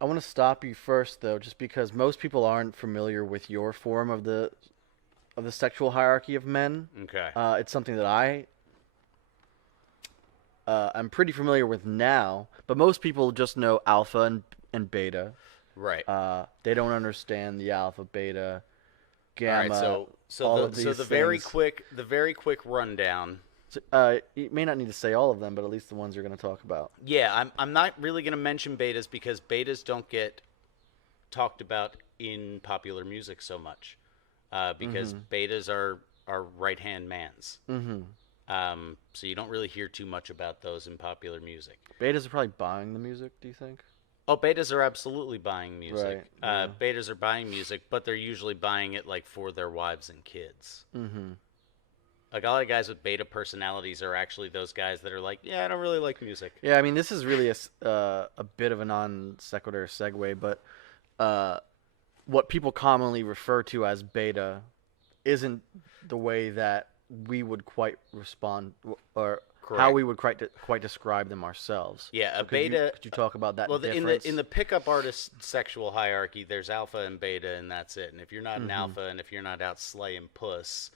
I want to stop you first though, just because most people aren't familiar with your form of the sexual hierarchy of men. Okay. It's something that I'm pretty familiar with now, but most people just know alpha and beta. Right. They don't understand the alpha, beta, All right. gamma, So all the of so these the very things. quick the very quick rundown. So, you may not need to say all of them, but at least the ones you're going to talk about. Yeah, I'm not really going to mention betas because betas don't get talked about in popular music so much. Because Mm-hmm. betas are right hand mans. Mm-hmm. So you don't really hear too much about those in popular music. Betas are probably buying the music. Do you think? Oh, betas are absolutely buying music. Right. Yeah. Betas are buying music, but they're usually buying it like for their wives and kids. Mm-hmm. Like a lot of guys with beta personalities are actually those guys that are like, yeah, I don't really like music. Yeah. I mean, this is really a bit of a non sequitur segue, but uh, what people commonly refer to as beta isn't the way that we would quite respond or how Correct. we would quite describe them ourselves. Yeah, a So beta. could you talk about that Well, difference? in the pickup artist sexual hierarchy, there's alpha and beta, and that's it. And if you're not an Mm-hmm. alpha, and if you're not out slaying puss,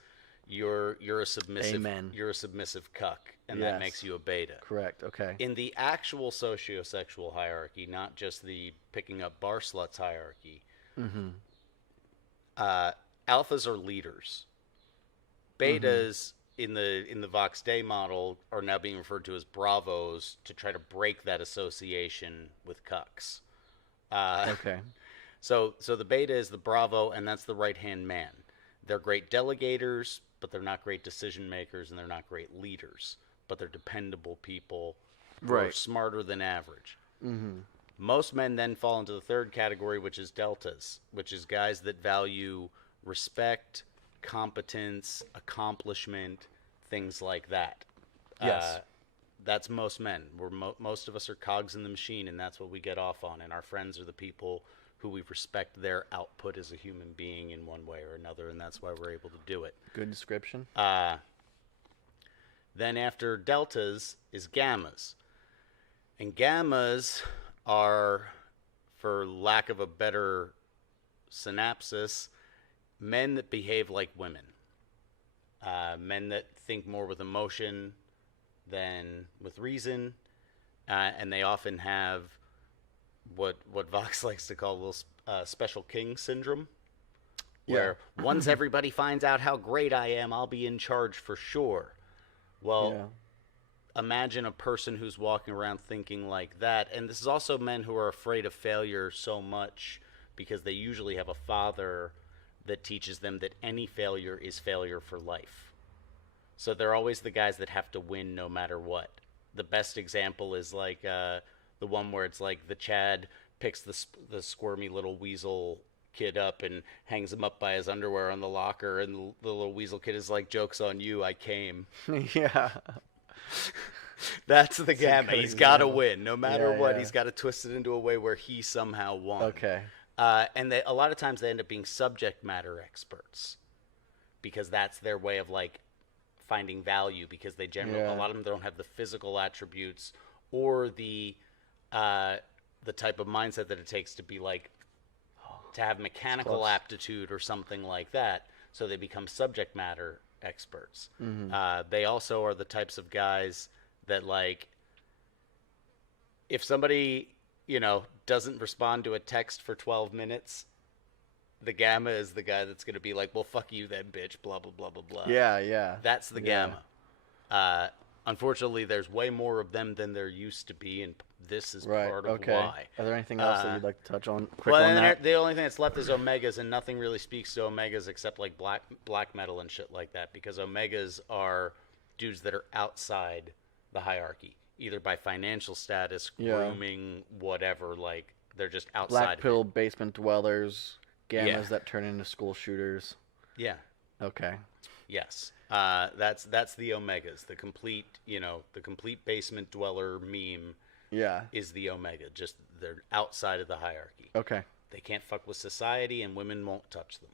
you're a submissive. Amen. You're a submissive cuck, and that makes Yes. you a beta. Correct. Okay. In the actual sociosexual hierarchy, not just the picking up bar sluts hierarchy, Mm-hmm. uh, alphas are leaders. Mm-hmm. Betas in the Vox Day model are now being referred to as bravos to try to break that association with cucks. Uh, Okay. so the beta is the bravo, and that's the right hand man. They're great delegators, but they're not great decision makers, and they're not great leaders. But they're dependable people who are Right. smarter than average. Mm-hmm. Most men then fall into the third category, which is deltas, which is guys that value respect, competence, accomplishment, things like that. Yes. That's most men. Most of us are cogs in the machine, and that's what we get off on. And our friends are the people who we respect their output as a human being in one way or another, and that's why we're able to do it. Good description. Uh, then after deltas is gammas, and gammas are, for lack of a better synopsis, men that behave like women, men that think more with emotion than with reason, and they often have what Vox likes to call a little special king syndrome, Yeah. where once everybody finds out how great I am, I'll be in charge for sure. Well, Yeah. imagine a person who's walking around thinking like that. And this is also men who are afraid of failure so much because they usually have a father that teaches them that any failure is failure for life. So they're always the guys that have to win no matter what. The best example is like the one where it's like the Chad picks the squirmy little weasel kid up and hangs him up by his underwear on the locker, and the little weasel kid is like, "Joke's on you, I came." Yeah. That's the It's a gamma. good He's got to example. win, no matter Yeah. what. Yeah. He's got to twist it into a way where he somehow won. Okay. And a lot of times they end up being subject matter experts because that's their way of like finding value. Because they generally, a Yeah. lot of them don't have the physical attributes or the type of mindset that it takes to be like to have mechanical close. aptitude or something like that. So they become subject matter experts. Mm-hmm. They also are the types of guys that like if somebody doesn't respond to a text for 12 minutes, the gamma is the guy that's going to be like, well, fuck you then, bitch, blah blah blah blah blah. Yeah. Yeah. That's the Yeah. gamma. Unfortunately, there's way more of them than there used to be, and this is Right. part of Okay. why. Are there anything else that Uh, you'd like to touch on quick well, on and that? the only thing that's left is omegas, and nothing really speaks to omegas except like black metal and shit like that, because omegas are dudes that are outside the hierarchy, either by financial status, Yeah. grooming, whatever. Like they're just outside Black of pill it. basement dwellers, gammas Yeah. that turn into school shooters. Yeah. Okay. Yes. That's the omegas. The complete basement dweller meme Yeah. is the omega. Just they're outside of the hierarchy. Okay. They can't fuck with society, and women won't touch them.